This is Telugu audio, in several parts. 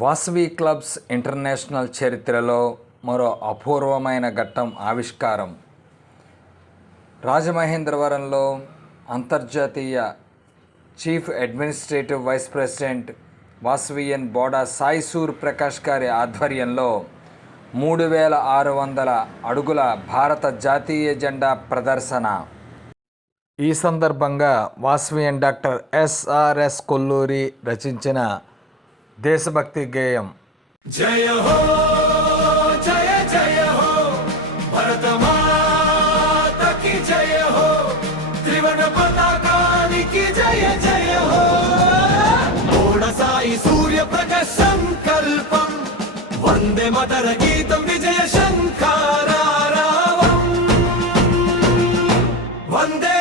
వాసవి క్లబ్స్ ఇంటర్నేషనల్ చరిత్రలో మరో అపూర్వమైన ఘట్టం ఆవిష్కారం. రాజమహేంద్రవరంలో అంతర్జాతీయ chief administrative vice president Vasavian Boda Sai Sur Prakash గారి ఆధ్వర్యంలో 3600 అడుగుల భారత జాతీయ జెండా ప్రదర్శన. ఈ సందర్భంగా వాసవియన్ డాక్టర్ ఎస్ఆర్ఎస్ కొల్లూరి రచించిన దేశభక్తి గేయం జయ హో జయ జయ హో భరత మాతకి జయ హో త్రివర్ణ పతాకానికి జయ జయ హో బోడా సాయి సూర్య ప్రకాశ సంకల్పం వందే మాతర గీతం విజయ శంఖారావం వందే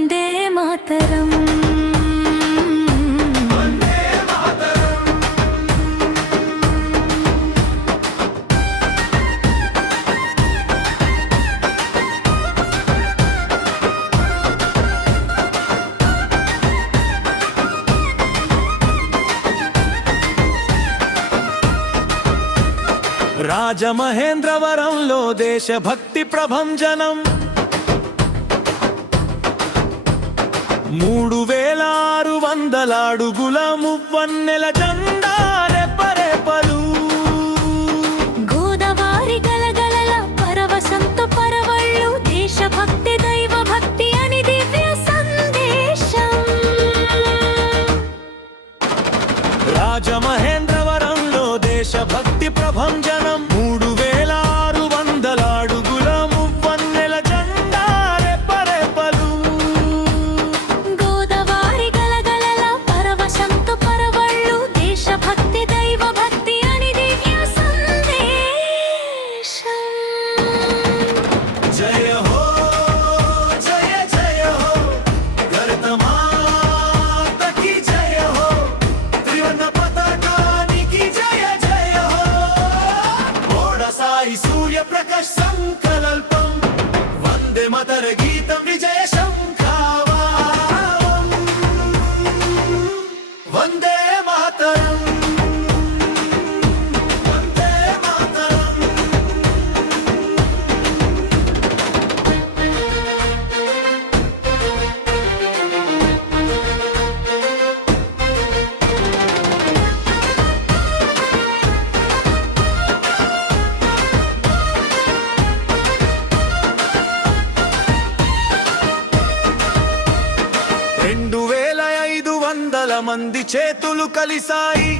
వందే మాతరం. రాజమహేంద్రవరంలో దేశభక్తి ప్రభంజనం 3600 అడుగుల మువ్వన్నెల జెండా రెపరెపలు గోదావరి గలగలల పరవశంతో పరవళ్ళు దేశభక్తి దైవ భక్తి అని దివ్య సందేశం. రాజమహేంద్రవరంలో దేశభక్తి ప్రభంజనం 3600 అడుగుల మువ్వన్నెల జెండా రెపరెపలు గోదావరి గలగలల పరవశంతో పరవళ్ళు దేశభక్తి దైవ భక్తి అని దివ్య సందేశం. జయ హో జయ జయ హో భరత మాతకి జయ హో త్రివర్ణ పతాకానికి జయ జయ హో బోడా సాయి సూర్య ప్రకాశ సంకల్పం వందే మాతర గీతం విజయ శంఖారావం వందే మాతరం వందే మాతరం. 2500 మంది చేతులు కలిసాయి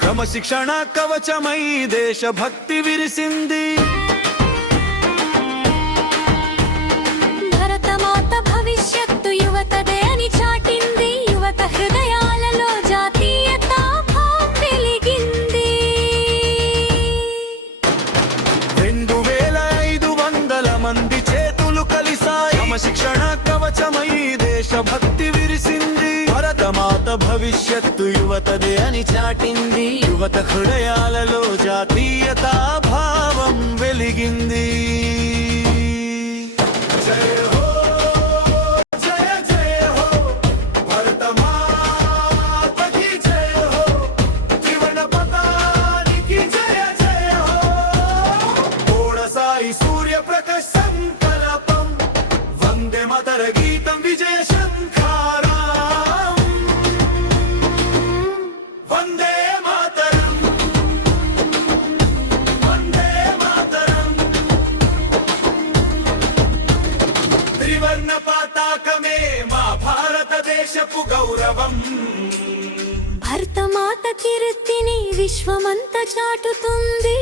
క్రమశిక్షణ కవచమై దేశభక్తి విరిసింది. భరతమాత భవిష్యత్తు యువతదే అని చాటింది. యువత హృదయాలలో జాతీయత భావం వెలిగింది. 2500 మంది చేతులు కలిసాయి క్రమశిక్షణ కవచమై దేశభక్తి విరిసింది. భరతమాత భవిష్యత్తు యువతదే అని చాటింది. యువత హృదయాలలో జాతీయత భావం వెలిగింది. జయ హో జయ జయ హో భరత మాతకి జయ హో త్రివర్ణ పతాకానికి జయ జయ హో బోడా సాయి సూర్య ప్రకాశ సంకల్పం వందే మాతర గీతం విజయ శంఖారావం వందే మాతరం వందే మాతరం. త్రివర్ణ పతాకమే మా భారతదేశపు గౌరవం. భరతమాత కీర్తిని విశ్వమంతా చాటుతుంది.